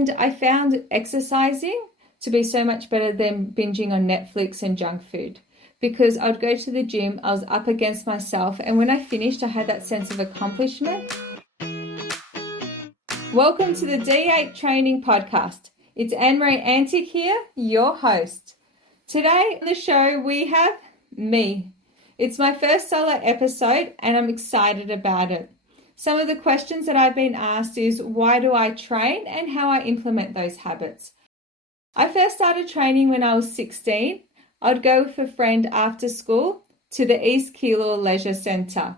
And I found exercising to be so much better than binging on Netflix and junk food, because I'd go to the gym, I was up against myself, and when I finished, I had that sense of accomplishment. Welcome to the D8 Training Podcast. It's Anne-Marie Antic here, your host. Today on the show, we have me. It's my first solo episode, and I'm excited about it. Some of the questions that I've been asked is, why do I train and how I implement those habits? I first started training when I was 16. I'd go with a friend after school to the East Keilor Leisure Centre.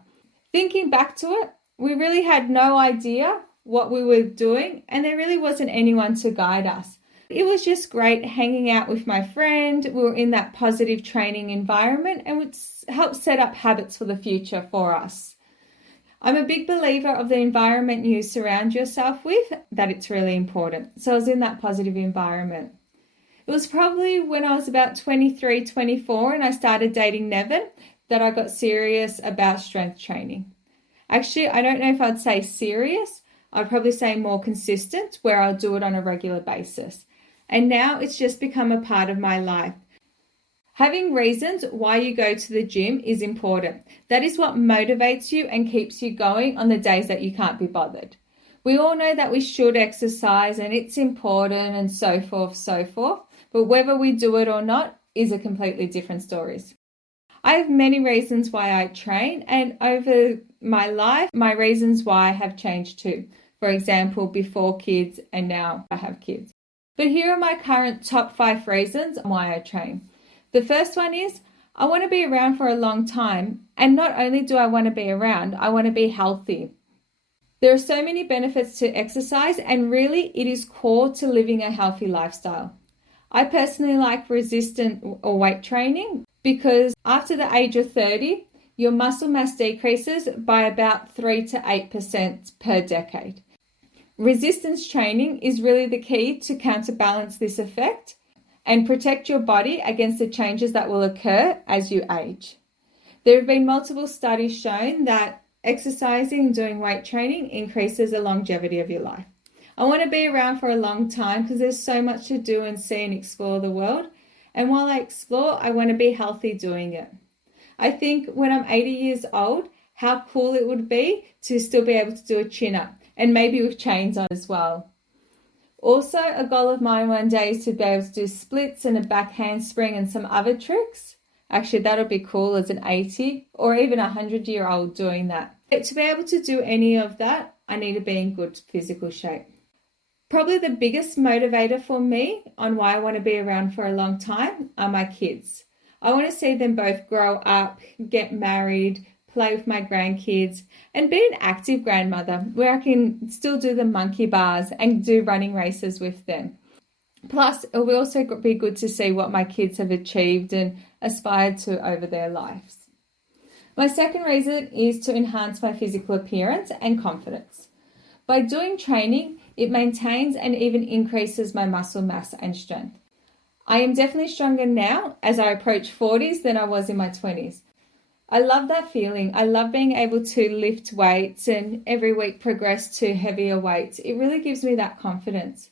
Thinking back to it, we really had no idea what we were doing, and there really wasn't anyone to guide us. It was just great hanging out with my friend. We were in that positive training environment and would help set up habits for the future for us. I'm a big believer of the environment you surround yourself with, that it's really important. So I was in that positive environment. It was probably when I was about 23, 24 and I started dating Nevin that I got serious about strength training. Actually, I don't know if I'd say serious. I'd probably say more consistent, where I'll do it on a regular basis. And now it's just become a part of my life. Having reasons why you go to the gym is important. That is what motivates you and keeps you going on the days that you can't be bothered. We all know that we should exercise and it's important and so forth. But whether we do it or not is a completely different story. I have many reasons why I train, and over my life, my reasons why have changed too. For example, before kids and now I have kids. But here are my current top 5 reasons why I train. The first one is I want to be around for a long time, and not only do I want to be around, I want to be healthy. There are so many benefits to exercise, and really it is core to living a healthy lifestyle. I personally like resistance or weight training because after the age of 30, your muscle mass decreases by about 3 to 8% per decade. Resistance training is really the key to counterbalance this effect and protect your body against the changes that will occur as you age. There have been multiple studies showing that exercising and doing weight training increases the longevity of your life. I want to be around for a long time because there's so much to do and see and explore the world. And while I explore, I want to be healthy doing it. I think when I'm 80 years old, how cool it would be to still be able to do a chin-up and maybe with chains on as well. Also, a goal of mine one day is to be able to do splits and a back handspring and some other tricks. Actually, that'll be cool as an 80 or even a 100-year-old doing that. But to be able to do any of that, I need to be in good physical shape. Probably the biggest motivator for me on why I want to be around for a long time are my kids. I want to see them both grow up, get married, play with my grandkids, and be an active grandmother where I can still do the monkey bars and do running races with them. Plus, it will also be good to see what my kids have achieved and aspired to over their lives. My second reason is to enhance my physical appearance and confidence. By doing training, it maintains and even increases my muscle mass and strength. I am definitely stronger now as I approach 40s than I was in my 20s. I love that feeling. I love being able to lift weights and every week progress to heavier weights. It really gives me that confidence.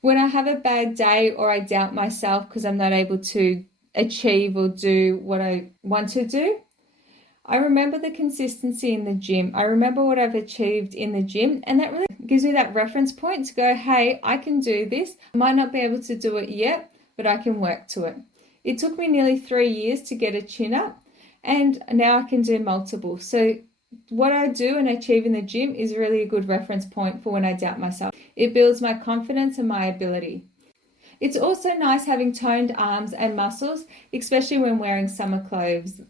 When I have a bad day or I doubt myself because I'm not able to achieve or do what I want to do, I remember the consistency in the gym. I remember what I've achieved in the gym, and that really gives me that reference point to go, hey, I can do this. I might not be able to do it yet, but I can work to it. It took me nearly 3 years to get a chin up, and now I can do multiple. So what I do and achieve in the gym is really a good reference point for when I doubt myself. It builds my confidence and my ability. It's also nice having toned arms and muscles, especially when wearing summer clothes.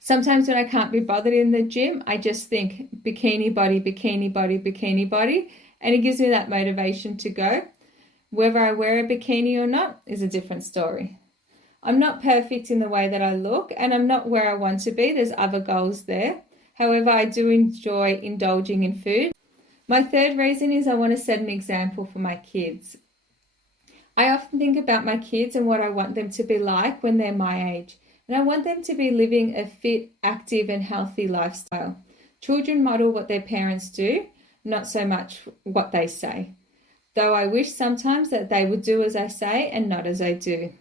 Sometimes when I can't be bothered in the gym, I just think bikini body, bikini body, bikini body, and it gives me that motivation to go. Whether I wear a bikini or not is a different story. I'm not perfect in the way that I look, and I'm not where I want to be. There's other goals there. However, I do enjoy indulging in food. My third reason is I want to set an example for my kids. I often think about my kids and what I want them to be like when they're my age. And I want them to be living a fit, active and healthy lifestyle. Children model what their parents do, not so much what they say. though I wish sometimes that they would do as I say and not as I do.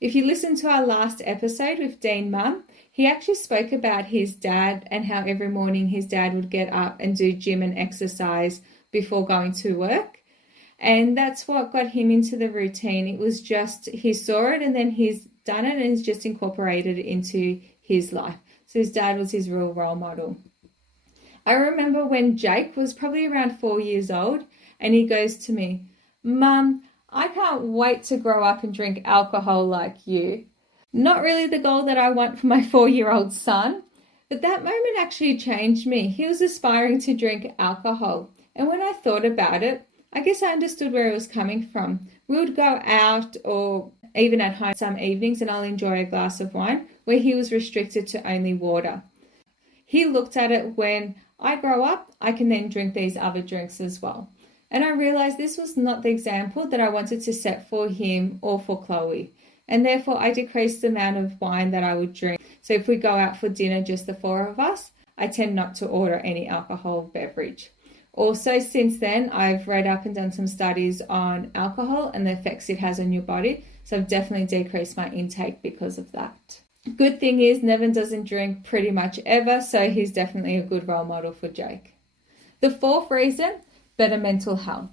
If you listen to our last episode with Dean Mum, he actually spoke about his dad and how every morning his dad would get up and do gym and exercise before going to work. And that's what got him into the routine. It was just, he saw it and then he's done it and he's just incorporated it into his life. So his dad was his real role model. I remember when Jake was probably around 4 years old and he goes to me, "Mum, I can't wait to grow up and drink alcohol like you." Not really the goal that I want for my 4-year-old son, but that moment actually changed me. He was aspiring to drink alcohol. And when I thought about it, I guess I understood where it was coming from. We would go out or even at home some evenings and I'll enjoy a glass of wine where he was restricted to only water. He looked at it when I grow up, I can then drink these other drinks as well. And I realized this was not the example that I wanted to set for him or for Chloe. And therefore I decreased the amount of wine that I would drink. So if we go out for dinner, just the 4 of us, I tend not to order any alcohol beverage. Also, since then, I've read up and done some studies on alcohol and the effects it has on your body. So I've definitely decreased my intake because of that. Good thing is, Nevin doesn't drink pretty much ever, so he's definitely a good role model for Jake. The 4th reason, better mental health.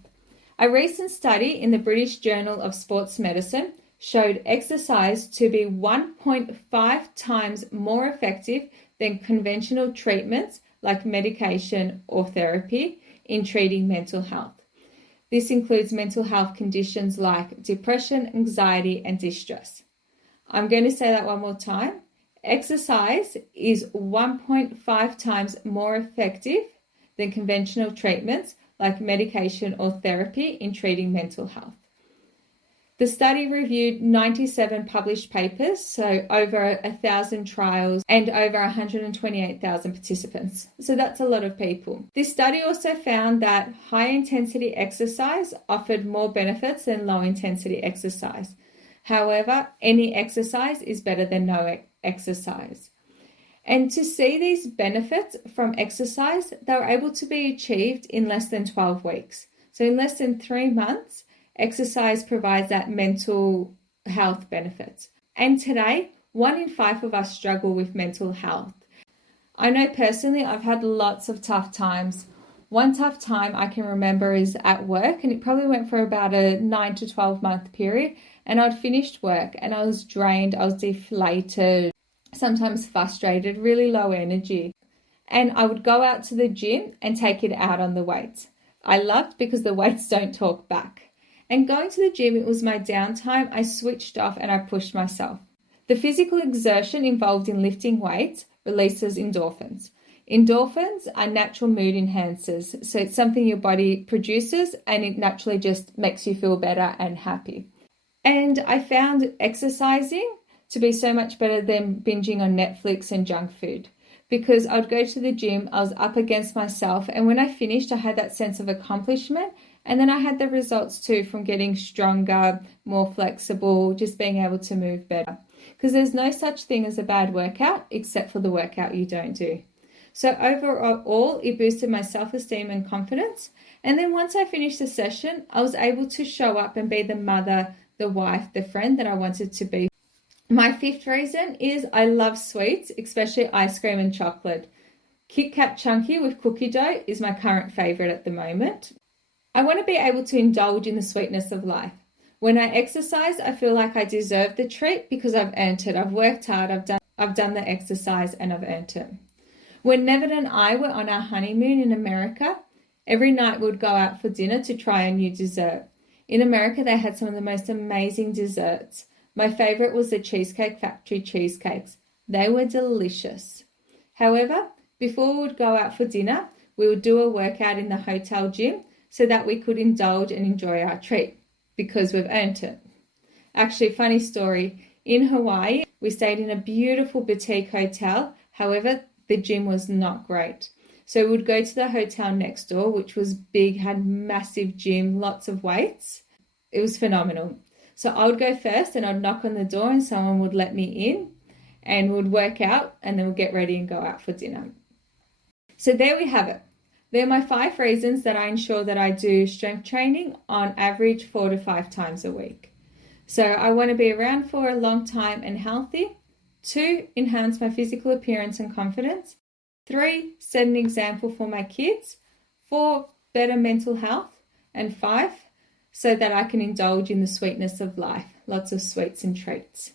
A recent study in the British Journal of Sports Medicine showed exercise to be 1.5 times more effective than conventional treatments like medication or therapy in treating mental health. This includes mental health conditions like depression, anxiety, and distress. I'm going to say that one more time. Exercise is 1.5 times more effective than conventional treatments like medication or therapy in treating mental health. The study reviewed 97 published papers, so over 1,000 trials and over 128,000 participants. So that's a lot of people. This study also found that high-intensity exercise offered more benefits than low-intensity exercise. However, any exercise is better than no exercise. And to see these benefits from exercise, they were able to be achieved in less than 12 weeks. So in less than 3 months, exercise provides that mental health benefits. And today, 1 in 5 of us struggle with mental health. I know personally I've had lots of tough times. One tough time I can remember is at work, and it probably went for about a 9 to 12 month period. And I'd finished work and I was drained, I was deflated, sometimes frustrated, really low energy. And I would go out to the gym and take it out on the weights. I loved because the weights don't talk back. And going to the gym, it was my downtime. I switched off and I pushed myself. The physical exertion involved in lifting weights releases endorphins. Endorphins are natural mood enhancers. So it's something your body produces and it naturally just makes you feel better and happy. And I found exercising to be so much better than binging on Netflix and junk food. Because I'd go to the gym, I was up against myself. And when I finished, I had that sense of accomplishment. And then I had the results too from getting stronger, more flexible, just being able to move better. Because there's no such thing as a bad workout except for the workout you don't do. So overall, it boosted my self-esteem and confidence. And then once I finished the session, I was able to show up and be the mother, the wife, the friend that I wanted to be. My 5th reason is I love sweets, especially ice cream and chocolate. Kit Kat Chunky with cookie dough is my current favorite at the moment. I want to be able to indulge in the sweetness of life. When I exercise, I feel like I deserve the treat because I've earned it. I've worked hard, I've done the exercise and I've earned it. When Nevin and I were on our honeymoon in America, every night we'd go out for dinner to try a new dessert. In America, they had some of the most amazing desserts. My favorite was the Cheesecake Factory cheesecakes. They were delicious. However, before we would go out for dinner, we would do a workout in the hotel gym so that we could indulge and enjoy our treat because we've earned it. Actually, funny story, in Hawaii, we stayed in a beautiful boutique hotel. However, the gym was not great. So we would go to the hotel next door, which was big, had massive gym, lots of weights. It was phenomenal. So I would go first and I'd knock on the door and someone would let me in and would work out and then we'd get ready and go out for dinner. So there we have it. They're my 5 reasons that I ensure that I do strength training on average 4 to 5 times a week. So I want to be around for a long time and healthy. 2, enhance my physical appearance and confidence. 3, set an example for my kids. 4, better mental health. And 5, so that I can indulge in the sweetness of life. Lots of sweets and treats.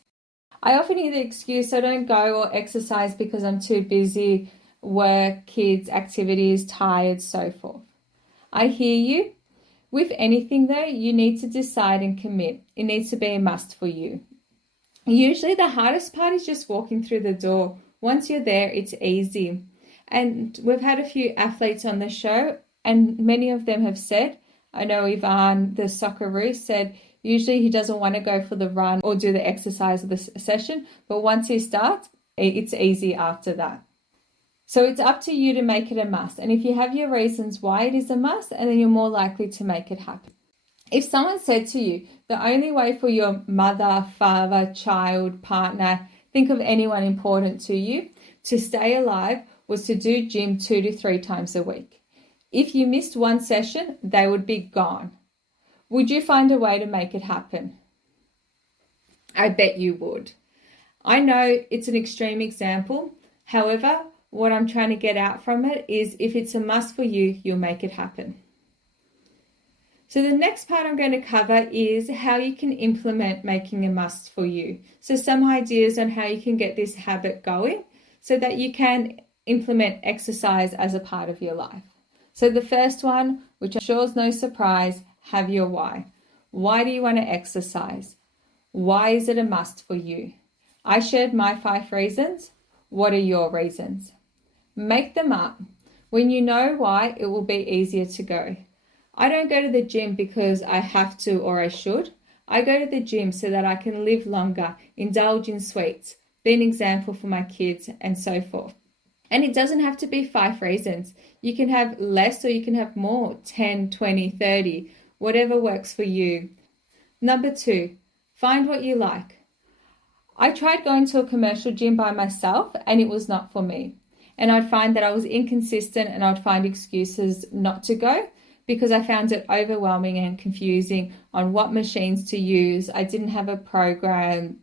I often hear the excuse I don't go or exercise because I'm too busy, work, kids, activities, tired, so forth. I hear you. With anything though, you need to decide and commit. It needs to be a must for you. Usually the hardest part is just walking through the door. Once you're there, it's easy. And we've had a few athletes on the show, and many of them have said, I know Ivan, the Socceroo, said usually he doesn't want to go for the run or do the exercise of the session, but once he starts, it's easy after that. So it's up to you to make it a must. And if you have your reasons why it is a must, and then you're more likely to make it happen. If someone said to you, the only way for your mother, father, child, partner, think of anyone important to you, to stay alive was to do gym 2 to 3 times a week. If you missed one session, they would be gone. Would you find a way to make it happen? I bet you would. I know it's an extreme example. However, what I'm trying to get out from it is if it's a must for you, you'll make it happen. So the next part I'm going to cover is how you can implement making a must for you. So some ideas on how you can get this habit going so that you can implement exercise as a part of your life. So the first one, which I'm sure is no surprise, have your why. Why do you want to exercise? Why is it a must for you? I shared my 5 reasons. What are your reasons? Make them up. When you know why, it will be easier to go. I don't go to the gym because I have to or I should. I go to the gym so that I can live longer, indulge in sweets, be an example for my kids, and so forth. And it doesn't have to be 5 reasons. You can have less or you can have more, 10, 20, 30, whatever works for you. Number 2, find what you like. I tried going to a commercial gym by myself and it was not for me. And I'd find that I was inconsistent and I'd find excuses not to go because I found it overwhelming and confusing on what machines to use. I didn't have a program.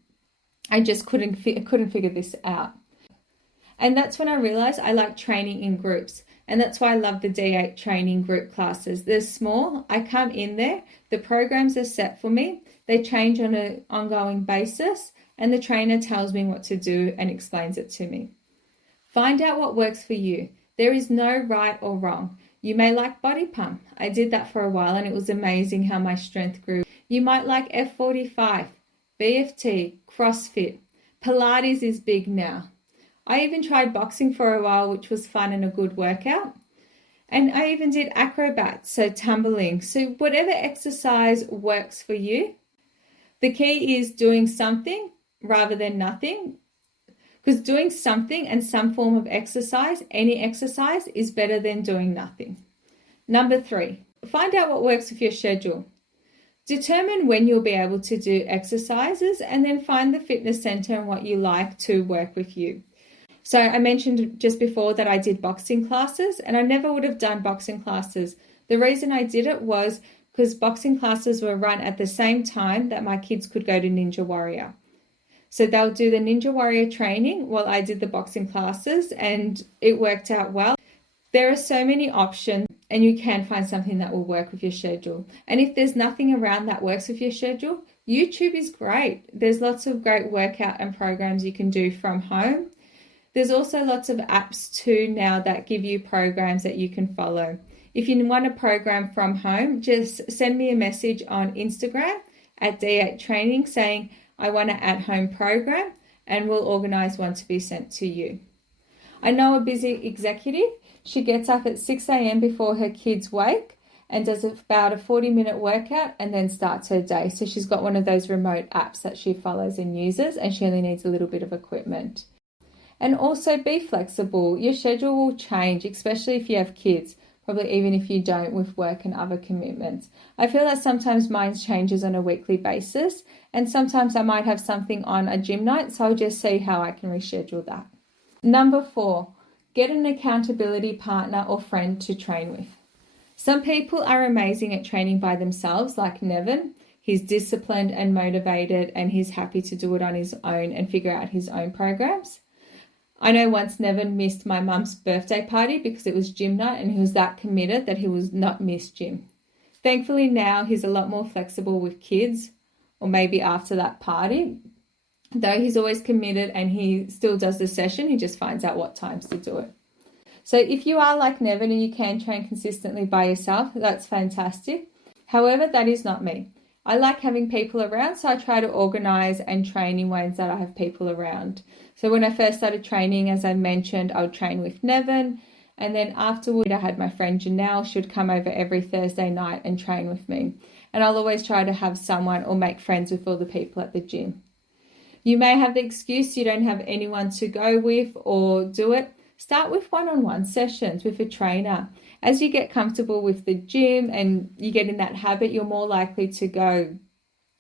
I just couldn't figure this out. And that's when I realized I like training in groups. And that's why I love the D8 training group classes. They're small. I come in there. The programs are set for me. They change on an ongoing basis. And the trainer tells me what to do and explains it to me. Find out what works for you. There is no right or wrong. You may like body pump. I did that for a while and it was amazing how my strength grew. You might like F45, BFT, CrossFit. Pilates is big now. I even tried boxing for a while, which was fun and a good workout. And I even did acrobats, so tumbling. So whatever exercise works for you. The key is doing something rather than nothing. Because doing something and some form of exercise, any exercise, is better than doing nothing. Number 3, find out what works with your schedule. Determine when you'll be able to do exercises and then find the fitness center and what you like to work with you. So I mentioned just before that I did boxing classes and I never would have done boxing classes. The reason I did it was because boxing classes were run at the same time that my kids could go to Ninja Warrior. So they'll do the Ninja Warrior training while I did the boxing classes and it worked out well. There are so many options and you can find something that will work with your schedule. And if there's nothing around that works with your schedule, YouTube is great. There's lots of great workout and programs you can do from home. There's also lots of apps too now that give you programs that you can follow. If you want a program from home, just send me a message on Instagram at D8 Training saying, I want an at-home program and we'll organise one to be sent to you. I know a busy executive. She gets up at 6 a.m. before her kids wake and does about a 40-minute workout and then starts her day. So she's got one of those remote apps that she follows and uses and she only needs a little bit of equipment. And also be flexible. Your schedule will change, especially if you have kids, probably even if you don't with work and other commitments. I feel that sometimes mine changes on a weekly basis and sometimes I might have something on a gym night, so I'll just see how I can reschedule that. Number 4, Get an accountability partner or friend to train with. Some people are amazing at training by themselves, like Nevin. He's disciplined and motivated, and he's happy to do it on his own and figure out his own programs. I know once Nevin missed my mum's birthday party because it was gym night, and he was that committed that he was not miss gym. Thankfully now he's a lot more flexible with kids, or maybe after that party. Though he's always committed and he still does the session, he just finds out what times to do it. So if you are like Nevin and you can train consistently by yourself, that's fantastic. However, that is not me. I like having people around, so I try to organize and train in ways that I have people around. So when I first started training, as I mentioned, I would train with Nevin, and then afterward I had my friend Janelle. She would come over every Thursday night and train with me. And I'll always try to have someone or make friends with all the people at the gym. You may have the excuse you don't have anyone to go with or do it. Start with one-on-one sessions with a trainer. As you get comfortable with the gym and you get in that habit, you're more likely to go.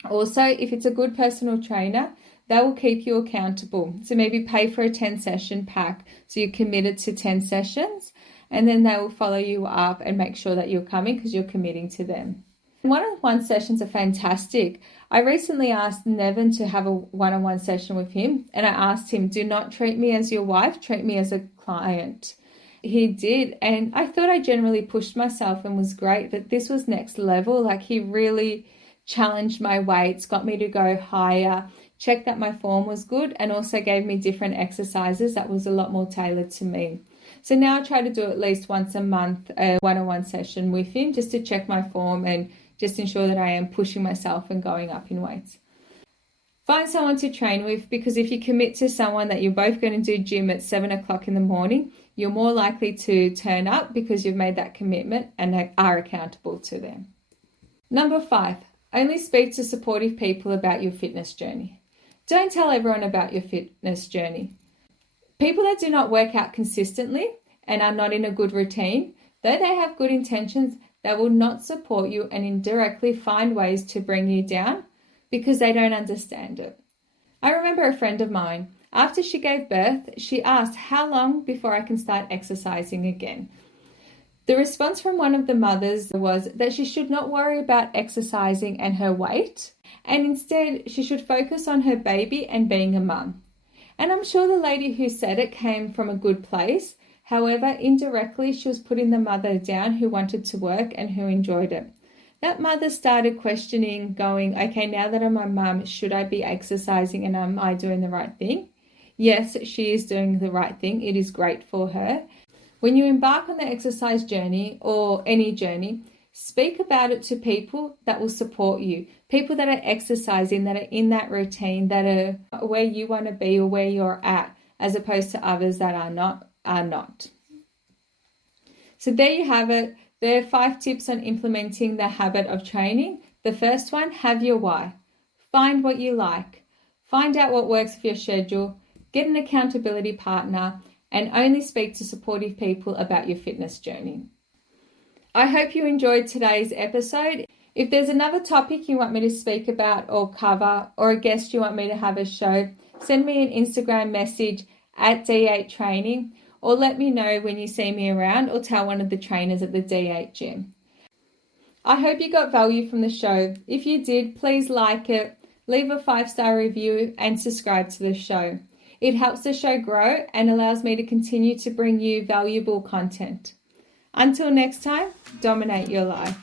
Also, if it's a good personal trainer, they will keep you accountable. So maybe pay for a 10-session pack so you're committed to 10 sessions, and then they will follow you up and make sure that you're coming because you're committing to them. One-on-one sessions are fantastic. I recently asked Nevin to have a one-on-one session with him, and I asked him, do not treat me as your wife, treat me as a client. He did, and I thought I generally pushed myself and was great, but this was next level. Like, he really challenged my weights, got me to go higher, checked that my form was good, and also gave me different exercises that was a lot more tailored to me. So now I try to do at least once a month a one-on-one session with him just to check my form and just ensure that I am pushing myself and going up in weights. Find someone to train with, because if you commit to someone that you're both going to do gym at 7 o'clock in the morning, you're more likely to turn up because you've made that commitment and are accountable to them. Number 5, only speak to supportive people about your fitness journey. Don't tell everyone about your fitness journey. People that do not work out consistently and are not in a good routine, though they have good intentions, they will not support you and indirectly find ways to bring you down because they don't understand it. I remember a friend of mine, after she gave birth, she asked, how long before I can start exercising again? The response from one of the mothers was that she should not worry about exercising and her weight, and instead she should focus on her baby and being a mum. And I'm sure the lady who said it came from a good place. However, indirectly, she was putting the mother down who wanted to work and who enjoyed it. That mother started questioning, going, okay, now that I'm a mum, should I be exercising and am I doing the right thing? Yes, she is doing the right thing. It is great for her. When you embark on the exercise journey or any journey, speak about it to people that will support you, people that are exercising, that are in that routine, that are where you want to be or where you're at, as opposed to others that are not. So there you have it. There are 5 tips on implementing the habit of training. The first one, have your why. Find what you like. Find out what works for your schedule. Get an accountability partner, and only speak to supportive people about your fitness journey. I hope you enjoyed today's episode. If there's another topic you want me to speak about or cover, or a guest you want me to have a show, send me an Instagram message at D8 Training, or let me know when you see me around, or tell one of the trainers at the D8 gym. I hope you got value from the show. If you did, please like it, leave a 5-star review, and subscribe to the show. It helps the show grow and allows me to continue to bring you valuable content. Until next time, dominate your life.